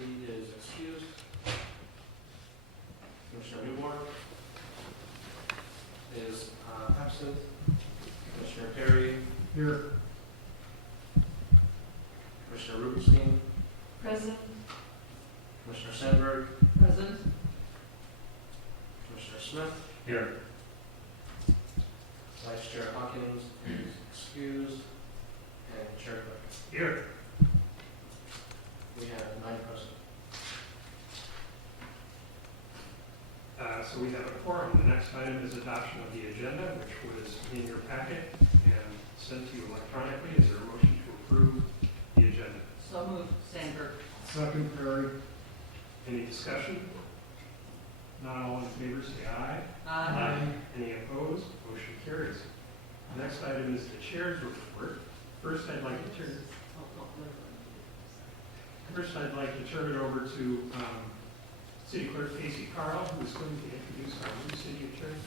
He is excused. Commissioner Newborn is absent. Commissioner Perry. Here. Commissioner Rubenstein. Present. Commissioner Sandberg. Present. Commissioner Smith. Here. Vice Chair Hawkins is excused. And Chair Cook. Here. We have 9 present. So we have a quorum. The next item is adoption of the agenda, which was in your packet and sent to you electronically. Is there a motion to approve the agenda? So moved. Sandberg. Second, Perry. Any discussion? Not all in favor, say aye. Aye. Any opposed? Motion carries. The next item is the chair's report. First, I'd like to turn it over to City Clerk Casey Carl, who is going to introduce our new city attorney.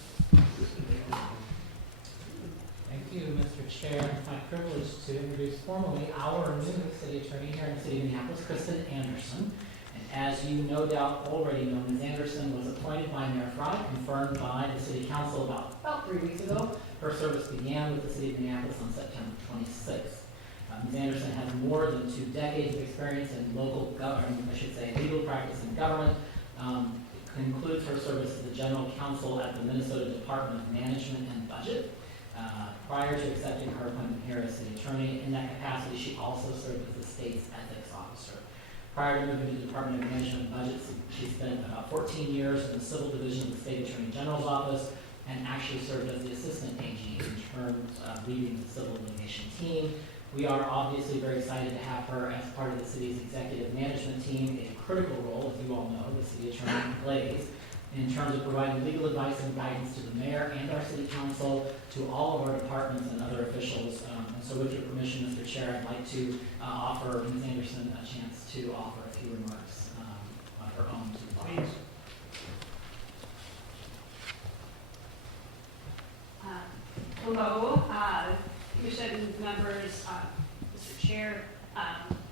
Thank you, Mr. Chair. It's my privilege to introduce formally our new city attorney here in the City of Minneapolis, Kristen Anderson. And as you no doubt already know, Ms. Anderson was appointed by Mayor Fry, confirmed by the City Council about 3 weeks ago. Her service began with the City of Minneapolis on September 26th. Ms. Anderson has more than 2 decades of experience in local government, legal practice and government. It includes her service as the General Counsel at the Minnesota Department of Management and Budget. Prior to accepting her appointment here as city attorney, in that capacity, she also served as the state's ethics officer. Prior to moving to the Department of Management and Budget, she spent about 14 years in the civil division of the State Attorney General's office and actually served as the assistant AG in terms of leading the civil litigation team. We are obviously very excited to have her as part of the city's executive management team, a critical role, as you all know, the city attorney plays in terms of providing legal advice and guidance to the mayor and our city council, to all of our departments and other officials. And so with your permission, Mr. Chair, I'd like to offer Ms. Anderson a chance to offer a few remarks of her own to the body. Hello, Commission members, Mr. Chair.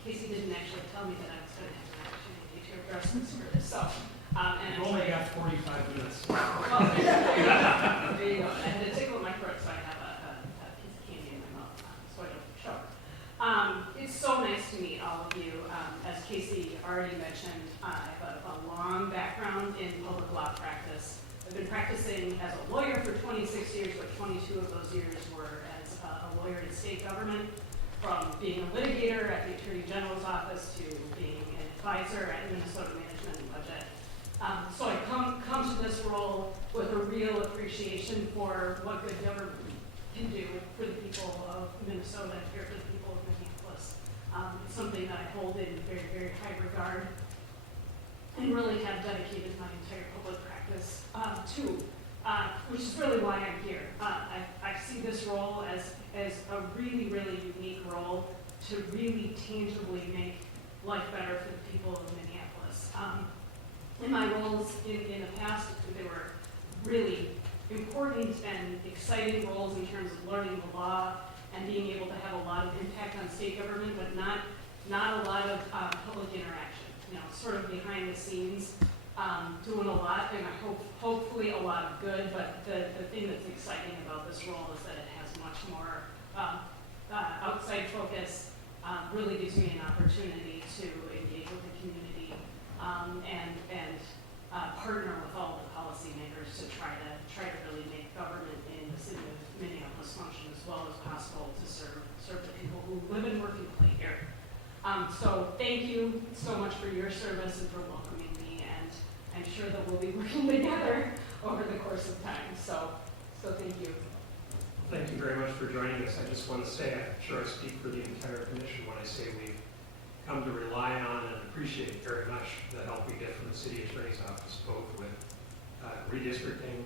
Casey didn't actually tell me that I was going to have an opportunity to address this for this, so. And You've only got 45 minutes. well, there you go. I had to tickle my throat, so I have a piece of candy in my mouth, so I don't choke. It's so nice to meet all of you. As Casey already mentioned, I have a long background in public law practice. I've been practicing as a lawyer for 26 years, but 22 of those years were as a lawyer in state government, from being a litigator at the Attorney General's office to being an advisor at Minnesota Management and Budget. So I come to this role with a real appreciation for what good government can do for the people of Minnesota and here for the people of Minneapolis. It's something that I hold in very, very high regard and really have dedicated my entire public practice to, which is really why I'm here. I see this role as a really, really unique role to really tangibly make life better for the people of Minneapolis. In my roles in the past, they were really important and exciting roles in terms of learning the law and being able to have a lot of impact on state government, but not a lot of public interaction. You know, sort of behind the scenes, doing a lot, and I hopefully a lot of good, but the thing that's exciting about this role is that it has much more outside focus, really gives me an opportunity to engage with the community and partner with all the policymakers to try to really make government in the city of Minneapolis function as well as possible to serve the people who live and work and play here. So thank you so much for your service and for welcoming me, and I'm sure that we'll be working together over the course of time. So thank you. Thank you very much for joining us. I just want to say, I'm sure I speak for the entire commission when I say we've come to rely on and appreciate very much the help we get from the city attorney's office, both with redistricting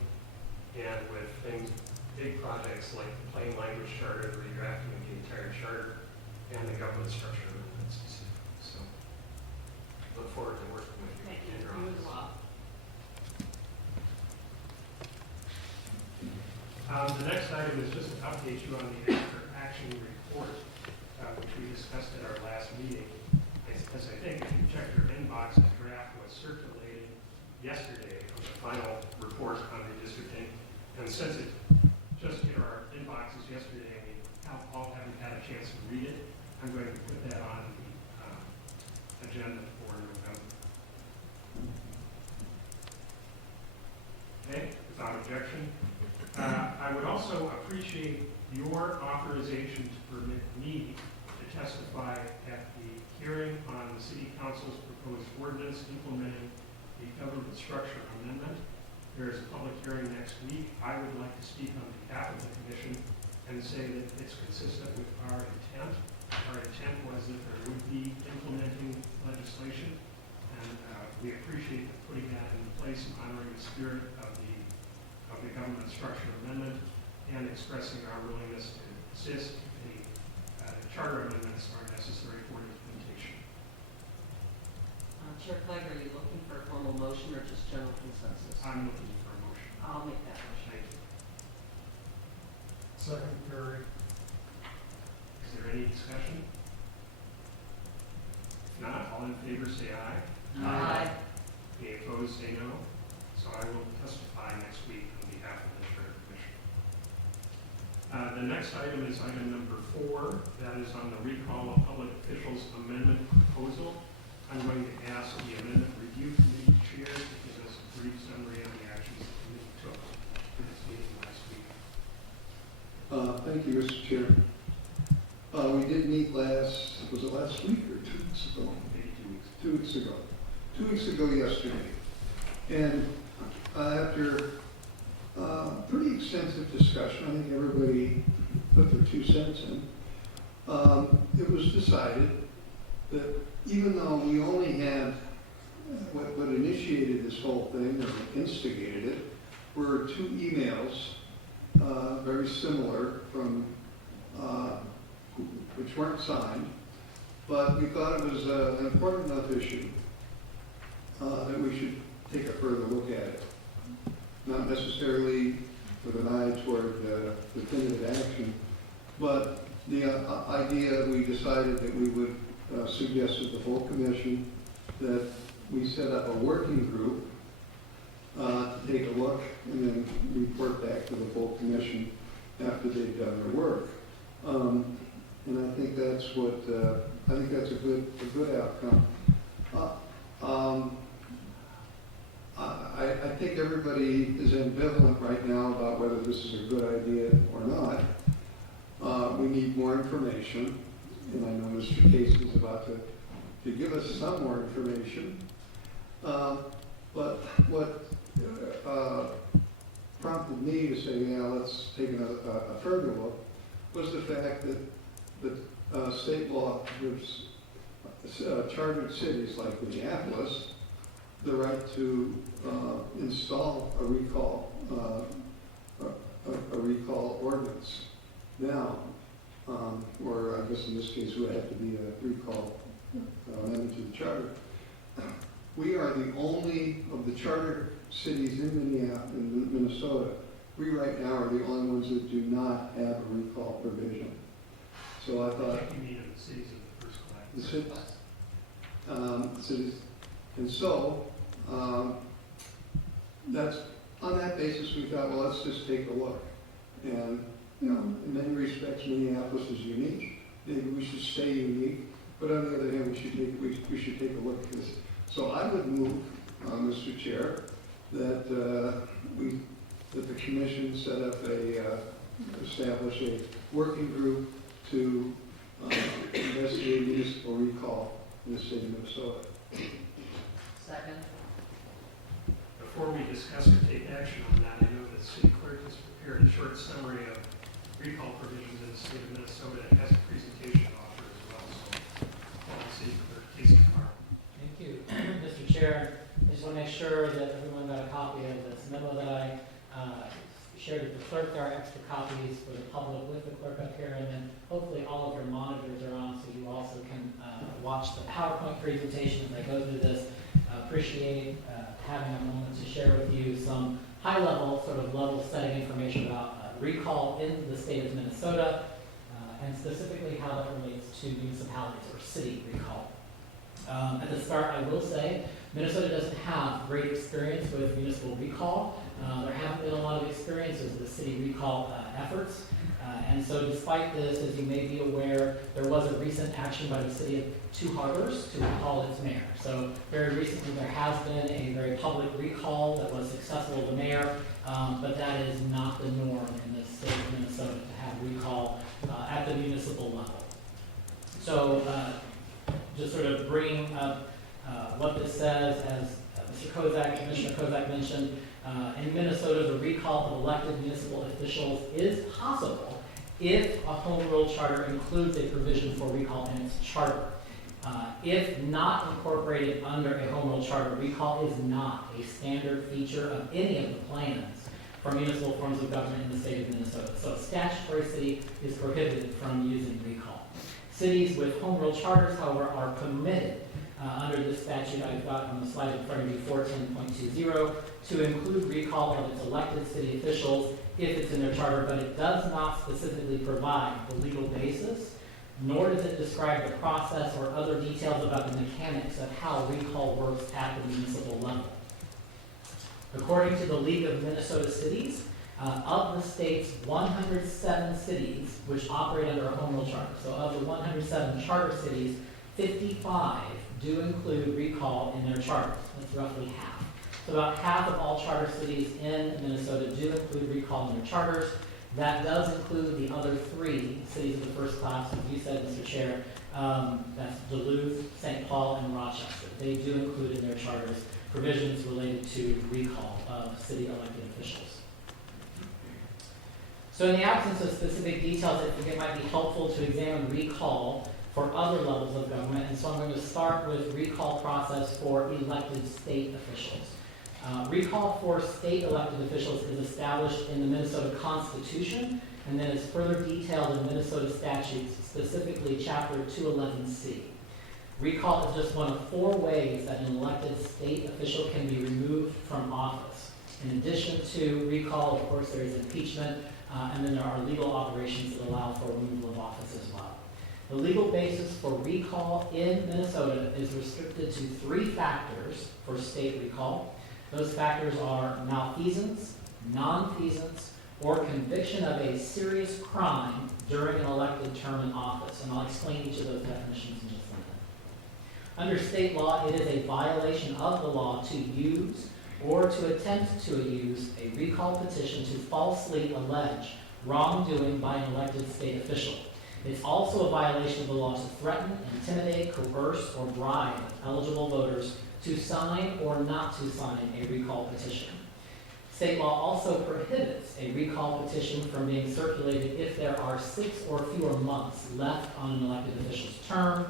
and with things, big projects like the plain language charter, the redrafting of the entire charter, and the government structure amendments specifically. So look forward to working with you. Thank you. In your You as office. well. The next item is just to update you on the after action report, which we discussed at our last meeting. As I think if you check your inbox, yesterday of the final report on redistricting. And since it just hit our inboxes yesterday, and we all haven't had a chance to read it, I'm going to put that on the agenda for November. Okay, without objection. I would also appreciate your authorization to permit me to testify at the hearing on the City Council's proposed ordinance implementing the government structure amendment. There is a public hearing next week. I would like to speak on behalf of the commission and say that it's consistent with our intent. Our intent was that there would be implementing legislation, and we appreciate putting that into place and honoring the spirit of the government structure amendment and expressing our willingness to assist if any charter amendments are necessary for implementation. Chair Clegg, are you looking for a formal motion or just general consensus? I'm looking for a motion. I'll make that motion. Thank you. Second, Perry. Is there any discussion? If not, all in favor say aye. Aye. Any opposed say no. So I will testify next week on behalf of the Charter Commission. The next item is item number 4. That is on the recall of public officials amendment proposal. I'm going to ask the amendment review committee chair to give us a brief summary of the actions the committee took for this meeting last week. Thank you, Mr. Chair. We did meet was it last week or 2 weeks ago? Maybe 2 weeks. 2 weeks ago. 2 weeks ago yesterday. And after pretty extensive discussion, I think everybody put their 2 cents in, it was decided that even though we only had what initiated this whole thing, or instigated it, were 2 emails, very similar from, which weren't signed, but we thought it was an important enough issue that we should take a further look at it. Not necessarily with an eye toward definitive action, but the idea we decided that we would suggest to the whole commission that we set up a working group to take a look and then report back to the full commission after they've done their work. And I think that's a good outcome. I think everybody is ambivalent right now about whether this is a good idea or not. We need more information, and I know Mr. Casey is about to give us some more information. But what prompted me to say, yeah, let's take a further look, was the fact that state law gives chartered cities like Minneapolis the right to install a recall ordinance. Now, or I guess in this case, it would have to be a recall amendment to the charter. We are the only of the charter cities in Minnesota. We right now are the only ones that do not have a recall provision. So I thought You mean in the cities of the first class? the cities, and so that's on that basis we thought, well, let's just take a look. And you know, in many respects, Minneapolis is unique. Maybe we should stay unique, but on the other hand, we should take a look at this. So I would move, Mr. Chair, that that the commission set up establish a working group to investigate municipal recall in the state of Minnesota. Second. Before we discuss or take action on that, I know that the city clerk has prepared a short summary of recall provisions in the state of Minnesota and has a presentation to offer as well. So, city clerk Casey Carr. Thank you, Mr. Chair. I just want to make sure that everyone got a copy of this memo that I shared with the clerk. There are extra copies for the public with the clerk up here, and then hopefully all of your monitors are on so you also can watch the PowerPoint presentation as I go through this. Appreciate having a moment to share with you some high-level, sort of level-setting information about recall in the state of Minnesota, and specifically how that relates to municipalities or city recall. At the start, I will say Minnesota doesn't have great experience with municipal recall. There haven't been a lot of experiences with city recall efforts. And so despite this, as you may be aware, there was a recent action by the city of Two Harbors to recall its mayor. So very recently, there has been a very public recall that was successful of the mayor, but that is not the norm in the state of Minnesota to have recall at the municipal level. So just sort of bringing up what this says, as Commissioner Kozak mentioned, in Minnesota, the recall of elected municipal officials is possible if a home rule charter includes a provision for recall in its charter. If not incorporated under a home rule charter, recall is not a standard feature of any of the plans for municipal forms of government in the state of Minnesota. So a statutory city is prohibited from using recall. Cities with home rule charters, however, are permitted under this statute I've got on the slide in front of you, 410.20, to include recall of its elected city officials if it's in their charter, but it does not specifically provide the legal basis, nor does it describe the process or other details about the mechanics of how recall works at the municipal level. According to the League of Minnesota Cities, of the state's 107 cities which operate under a home rule charter, so of the 107 charter cities, 55 do include recall in their charters. That's roughly half. So about half of all charter cities in Minnesota do include recall in their charters. That does include the other 3 cities of the first class, as you said, Mr. Chair. That's Duluth, St. Paul, and Rochester. They do include in their charters provisions related to recall of city elected officials. So in the absence of specific details, I think it might be helpful to examine recall for other levels of government, and so I'm going to start with recall process for elected state officials. Recall for state elected officials is established in the Minnesota Constitution, and then is further detailed in Minnesota statutes, specifically Chapter 211C. Recall is just one of 4 ways that an elected state official can be removed from office. In addition to recall, of course, there is impeachment, and then there are legal operations that allow for removal of office as well. The legal basis for recall in Minnesota is restricted to 3 factors for state recall. Those factors are malfeasance, nonfeasance, or conviction of a serious crime during an elected term in office. And I'll explain each of those definitions in just a minute. Under state law, it is a violation of the law to use or to attempt to use a recall petition to falsely allege wrongdoing by an elected state official. It's also a violation of the law to threaten, intimidate, coerce, or bribe eligible voters to sign or not to sign a recall petition. State law also prohibits a recall petition from being circulated if there are 6 or fewer months left on an elected official's term,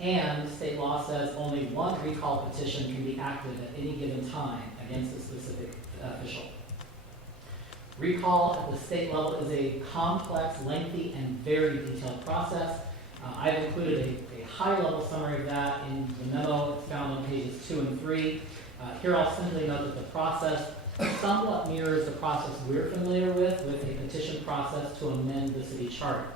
and state law says only 1 recall petition can be active at any given time against a specific official. Recall at the state level is a complex, lengthy, and very detailed process. I've included a high-level summary of that in the memo. It's found on pages 2 and 3. Here I'll simply note that the process somewhat mirrors the process we're familiar with a petition process to amend the city charter.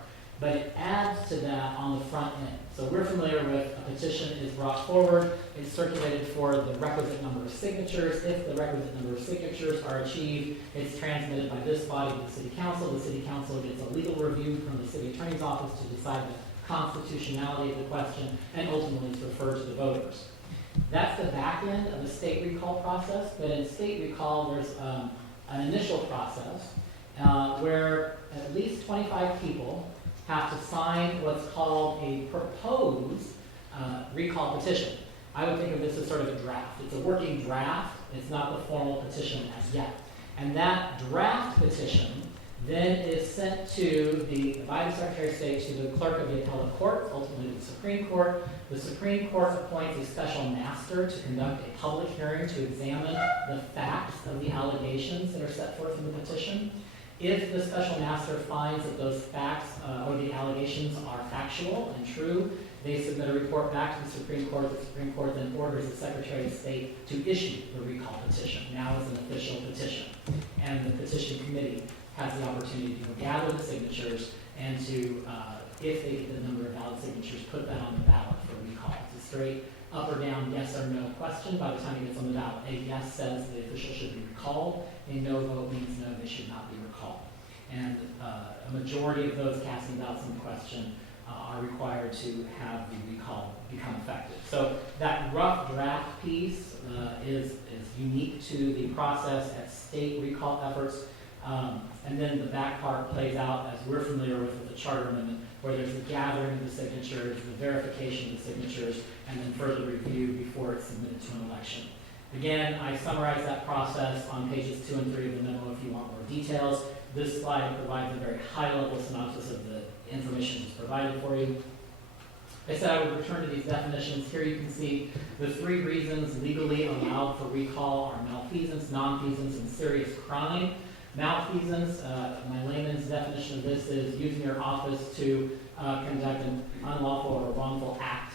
But it adds to that on the front end. So we're familiar with a petition is brought forward, it's circulated for the requisite number of signatures. If the requisite number of signatures are achieved, it's transmitted by this body to the city council. The city council gets a legal review from the city attorney's office to decide the constitutionality of the question, and ultimately it's referred to the voters. That's the back end of the state recall process, but in state recall there's an initial process where at least 25 people have to sign what's called a proposed recall petition. I would think of this as sort of a draft. It's a working draft. It's not the formal petition as yet. And that draft petition then is sent by the Secretary of State to the clerk of the appellate court, ultimately the Supreme Court. The Supreme Court appoints a special master to conduct a public hearing to examine the facts of the allegations that are set forth in the petition. If the special master finds that those facts or the allegations are factual and true, they submit a report back to the Supreme Court. The Supreme Court then orders the Secretary of State to issue the recall petition, now as an official petition. And the petition committee has the opportunity to gather the signatures and to, if they get the number of valid signatures, put that on the ballot for recall. It's a straight up or down, yes or no question by the time it gets on the ballot. A yes says the official should be recalled. A no vote means no, they should not be recalled. And a majority of those casting ballots in question are required to have the recall become effective. So that rough draft piece is unique to the process at state recall efforts. And then the back part plays out as we're familiar with the charter amendment, where there's the gathering of the signatures, the verification of the signatures, and then further review before it's submitted to an election. Again, I summarize that process on pages 2 and 3 of the memo if you want more details. This slide provides a very high-level synopsis of the information that's provided for you. I said I would return to these definitions. Here you can see the 3 reasons legally allowed for recall are malfeasance, nonfeasance, and serious crime. Malfeasance, my layman's definition of this is using your office to conduct an unlawful or wrongful act.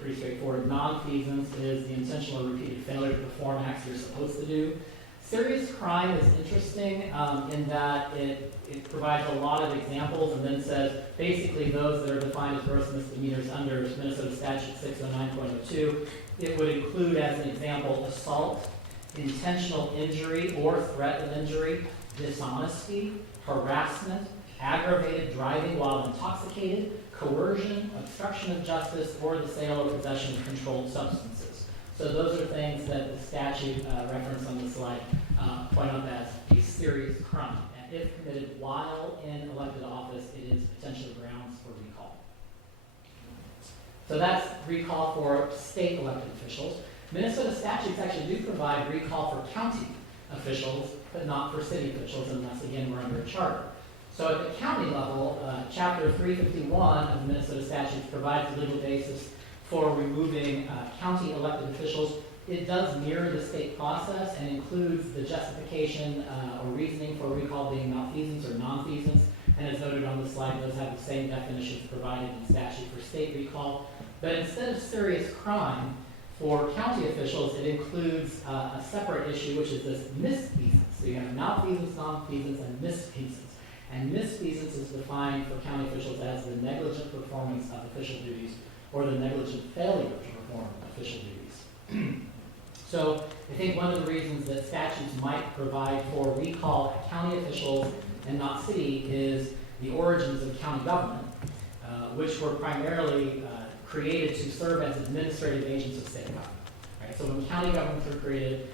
Pretty straightforward. Nonfeasance is the intentional or repeated failure to perform acts you're supposed to do. Serious crime is interesting in that it provides a lot of examples and then says basically those that are defined as gross misdemeanors under Minnesota Statute 609.02. It would include as an example assault, intentional injury or threat of injury, dishonesty, harassment, aggravated driving while intoxicated, coercion, obstruction of justice, or the sale or possession of controlled substances. So those are things that the statute referenced on the slide point out as a serious crime. And if committed while in elected office, it is potentially grounds for recall. So that's recall for state elected officials. Minnesota statutes actually do provide recall for county officials, but not for city officials unless, again, we're under a charter. So at the county level, Chapter 351 of the Minnesota statutes provides a legal basis for removing county elected officials. It does mirror the state process and includes the justification or reasoning for recall being malfeasance or nonfeasance. And as noted on the slide, those have the same definitions provided in statute for state recall. But instead of serious crime, for county officials, it includes a separate issue, which is this misfeasance. So you have malfeasance, nonfeasance, and misfeasance. And misfeasance is defined for county officials as the negligent performance of official duties or the negligent failure to perform official duties. So I think one of the reasons that statutes might provide for recall at county officials and not city is the origins of county government, which were primarily created to serve as administrative agents of state government. Right? So when county governments were created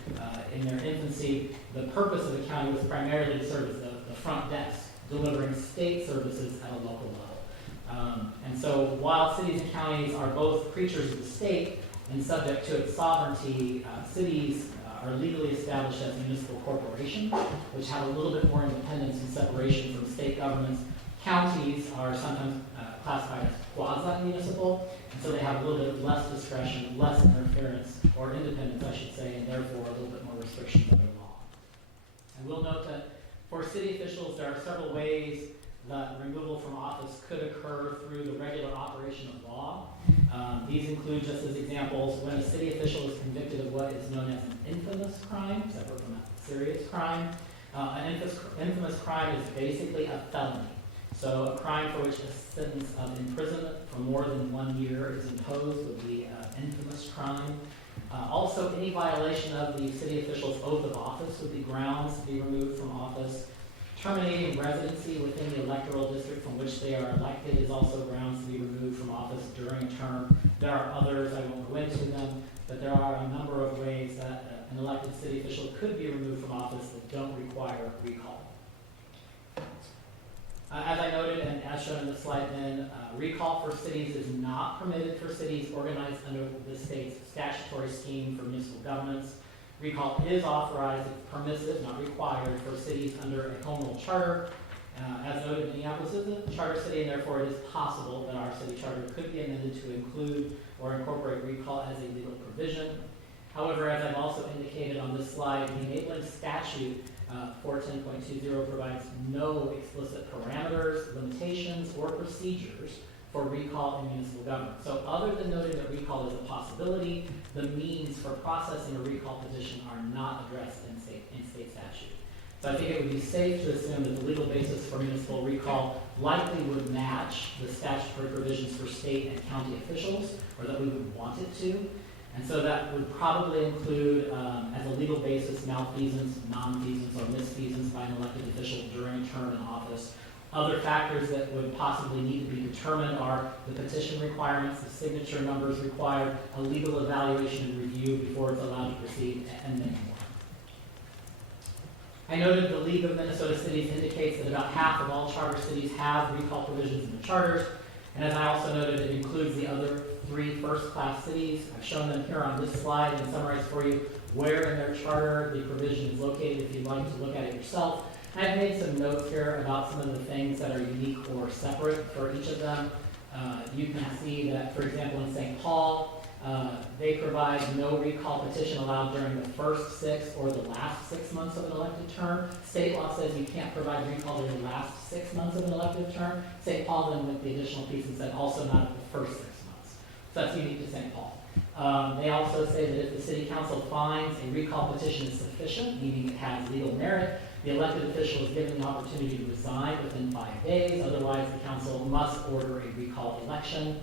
in their infancy, the purpose of the county was primarily to serve as the front desk, delivering state services at a local level. And so while cities and counties are both creatures of the state and subject to its sovereignty, cities are legally established as municipal corporations, which have a little bit more independence and separation from state governments. Counties are sometimes classified as quasi-municipal, and so they have a little bit less discretion, less interference, or independence, I should say, and therefore a little bit more restrictions under law. I will note that for city officials, there are several ways that removal from office could occur through the regular operation of law. These include, just as examples, when a city official is convicted of what is known as an infamous crime, separate from a serious crime. An infamous crime is basically a felony. So a crime for which a sentence of imprisonment for more than 1 year is imposed would be an infamous crime. Also, any violation of the city official's oath of office would be grounds to be removed from office. Terminating residency within the electoral district from which they are elected is also grounds to be removed from office during a term. There are others, I won't go into them, but there are a number of ways that an elected city official could be removed from office that don't require recall. As I noted, and as shown in the slide then, recall for cities is not permitted for cities organized under the state's statutory scheme for municipal governments. Recall is authorized, it's permissive, not required, for cities under a home rule charter. As noted, Minneapolis is a charter city, and therefore it is possible that our city charter could be amended to include or incorporate recall as a legal provision. However, as I've also indicated on this slide, the enabling statute 410.20 provides no explicit parameters, limitations, or procedures for recall in municipal government. So other than noting that recall is a possibility, the means for processing a recall petition are not addressed in state statute. So I think it would be safe to assume that the legal basis for municipal recall likely would match the statutory provisions for state and county officials, or that we would want it to. And so that would probably include, as a legal basis, malfeasance, nonfeasance, or misfeasance by an elected official during a term in office. Other factors that would possibly need to be determined are the petition requirements, the signature numbers required, a legal evaluation and review before it's allowed to proceed, and many more. I noted the League of Minnesota Cities indicates that about half of all charter cities have recall provisions in their charters. And as I also noted, it includes the other 3 first-class cities. I've shown them here on this slide and summarized for you where in their charter the provision is located if you'd like to look at it yourself. I've made some notes here about some of the things that are unique or separate for each of them. You can see that, for example, in St. Paul, they provide no recall petition allowed during the first 6 or the last 6 months of an elected term. State law says you can't provide recall during the last 6 months of an elected term. St. Paul then with the additional piece and said also not at the first 6 months. So that's unique to St. Paul. They also say that if the city council finds a recall petition is sufficient, meaning it has legal merit, the elected official is given the opportunity to resign within 5 days. Otherwise, the council must order a recall election.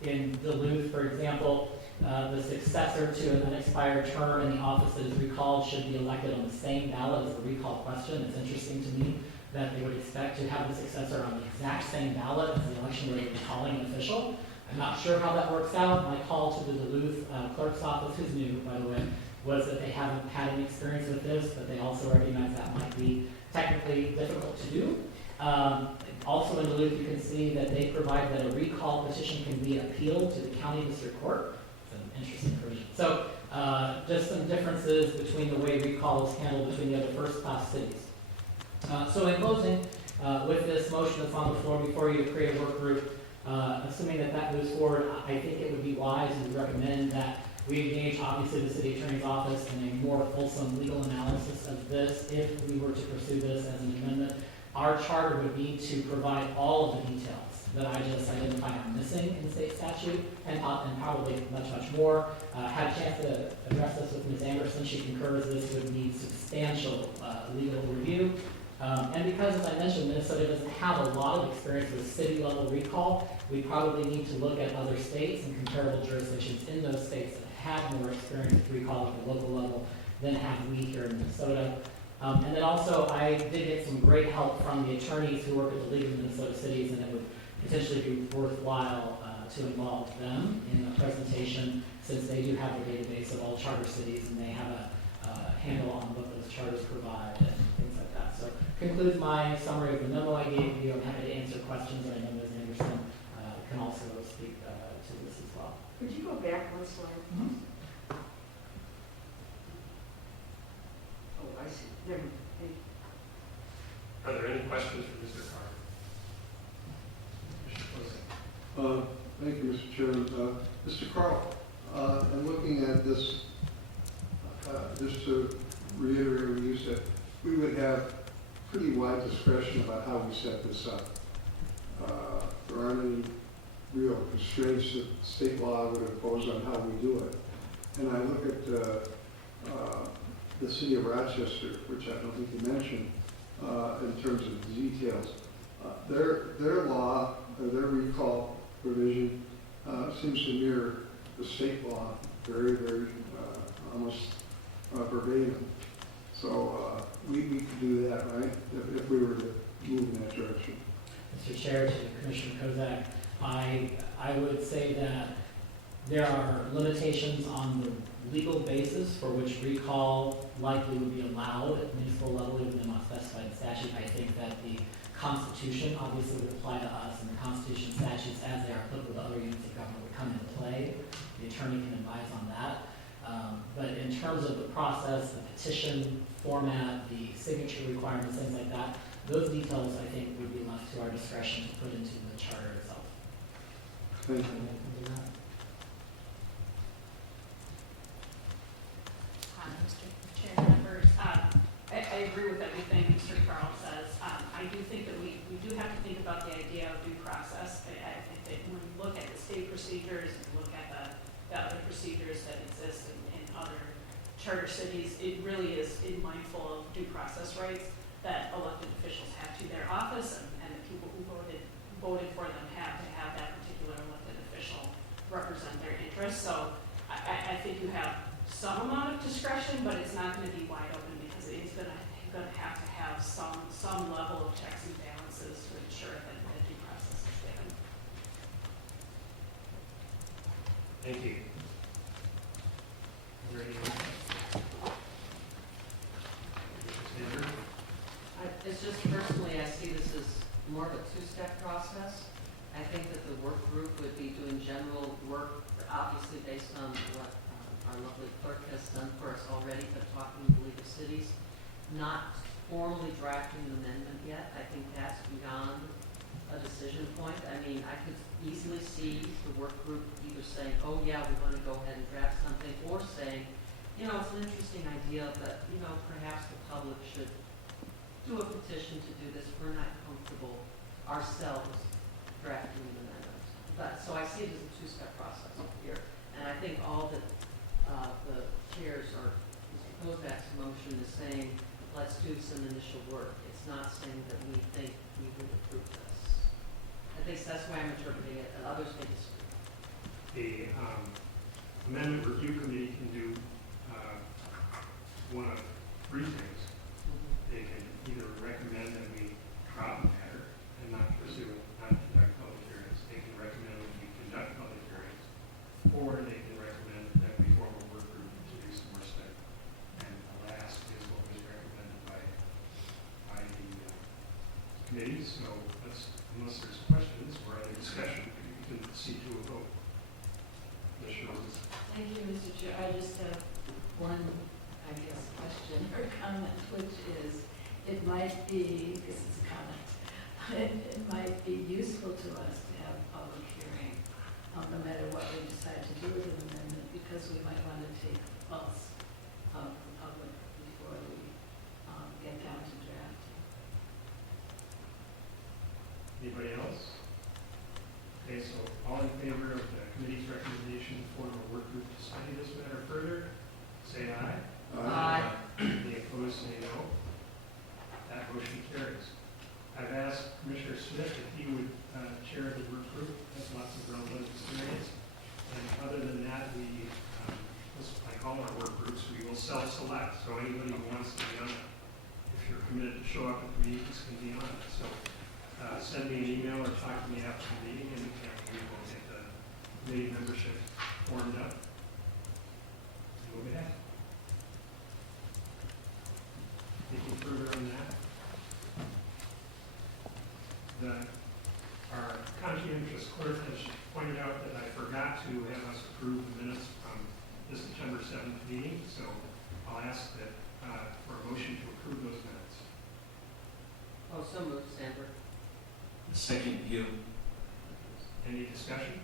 In Duluth, for example, the successor to an unexpired term in the office that is recalled should be elected on the same ballot as the recall question. It's interesting to me that they would expect to have the successor on the exact same ballot as the election where they're recalling an official. I'm not sure how that works out. My call to the Duluth clerk's office, who's new, by the way, was that they haven't had any experience with this, but they also recognize that might be technically difficult to do. Also in Duluth, you can see that they provide that a recall petition can be appealed to the county district court. It's an interesting provision. So just some differences between the way recall is handled between the other first-class cities. So in closing, with this motion that's on the floor before you to create a work group, assuming that that moves forward, I think it would be wise and would recommend that we engage, obviously, the city attorney's office in a more fulsome legal analysis of this if we were to pursue this as an amendment. Our charter would need to provide all of the details that I just identified are missing in state statute and probably much, much more. Had a chance to address this with Ms. Anderson. She concurs this would need substantial legal review. And because, as I mentioned, Minnesota doesn't have a lot of experience with city-level recall, we probably need to look at other states and comparable jurisdictions in those states that have more experience with recall at the local level than have we here in Minnesota. And then also, I did get some great help from the attorneys who work at the League of Minnesota Cities, and it would potentially be worthwhile to involve them in a presentation, since they do have a database of all charter cities, and they have a handle on what those charters provide and things like that. So concludes my summary of the memo I gave you. I'm happy to answer questions, and I know Ms. Anderson can also speak to this as well. Could you go back one slide? Mhm. Oh, I see. There. Are there any questions for Mr. Carr? Thank you, Mr. Chairman. Mr. Carl, I'm looking at this, just to reiterate what you said, we would have pretty wide discretion about how we set this up. There aren't any real constraints that state law would impose on how we do it. And I look at the city of Rochester, which I don't think you mentioned, in terms of the details. Their law, or their recall provision, seems to mirror the state law very, very, almost verbatim. So we could do that, right, if we were to move in that direction. Mr. Chair, to Commissioner Kozak, I would say that there are limitations on the legal basis for which recall likely would be allowed at municipal level, even though not specified in statute. I think that the Constitution obviously would apply to us, and the Constitution statutes, as they are applicable to other units of government, would come into play. The attorney can advise on that. But in terms of the process, the petition format, the signature requirements, things like that, those details, I think, would be left to our discretion to put into the charter itself. Thank you. Mr. Chair, members, I agree with everything Mr. Carl says. I do think that we do have to think about the idea of due process. I think that when we look at the state procedures and look at the other procedures that exist in other charter cities, it really is mindful of due process rights that elected officials have to their office and voted for them have to have that particular elected official represent their interests. So I think you have some amount of discretion, but it's not going to be wide open because it is going to have some level of checks and balances to ensure that the due process is given. Thank you. Is there anyone? Commissioner Sanders? It's just personally, I see this as more of a two-step process. I think that the work group would be doing general work, obviously based on what our lovely clerk has done for us already, but talking to the League of Cities, not formally drafting an amendment yet. I think that's beyond a decision point. I mean, I could easily see the work group either saying, oh yeah, we want to go ahead and draft something, or saying, you know, it's an interesting idea, but, you know, perhaps the public should do a petition to do this. We're not comfortable ourselves drafting an amendment. But, so I see it as a two-step process here. And I think all that the chairs or Mr. Kozak's motion is saying, let's do some initial work. It's not saying that we think we would approve this. At least that's the way I'm interpreting it, and others may disagree. The amendment review committee can do one of three things. They can either recommend that we drop the matter and not pursue it, not conduct public hearings. They can recommend that we conduct public hearings, or they can recommend that we form a work group to do some more study. And the last is what was recommended by the committee. So unless there's questions or other discussion, we can proceed to a vote. Commissioner Woods. Thank you, Mr. Chair. I just have one, I guess, question or comment, which is, it might be, this is a comment, it might be useful to us to have a public hearing, no matter what we decide to do with an amendment, because we might want to take the pulse of the public before we get down to drafting. Anybody else? Okay, so all in favor of the committee's recommendation to form a work group to study this matter further, say aye. Aye. Any opposed, say no. That motion carries. I've asked Commissioner Smith if he would chair the work group. Has lots of relevant experience. And other than that, we, like all our work groups, we will self-select. So anybody who wants to be on it, if you're committed to show up at the meetings, can be on it. So send me an email or talk to me after the meeting, and we will get the committee membership formed up. Move ahead. Anything further on that? Our conscientious clerk has pointed out that I forgot to have us approve the minutes from the September 7th meeting, so I'll ask that for a motion to approve those minutes. Oh, so moved, Sandberg. Second, you. Any discussion?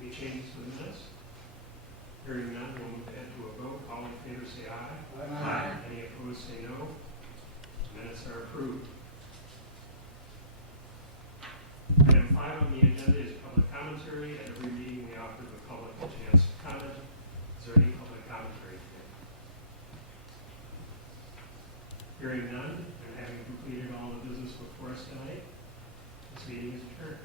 Any changes to the minutes? Hearing none, we'll move ahead to a vote. All in favor say aye. Aye. Any opposed say no. Minutes are approved. Item 5 on the agenda is public commentary. At every meeting, we offer the public a chance to comment. Is there any public commentary today? Hearing none, and having completed all the business before us tonight, this meeting is adjourned.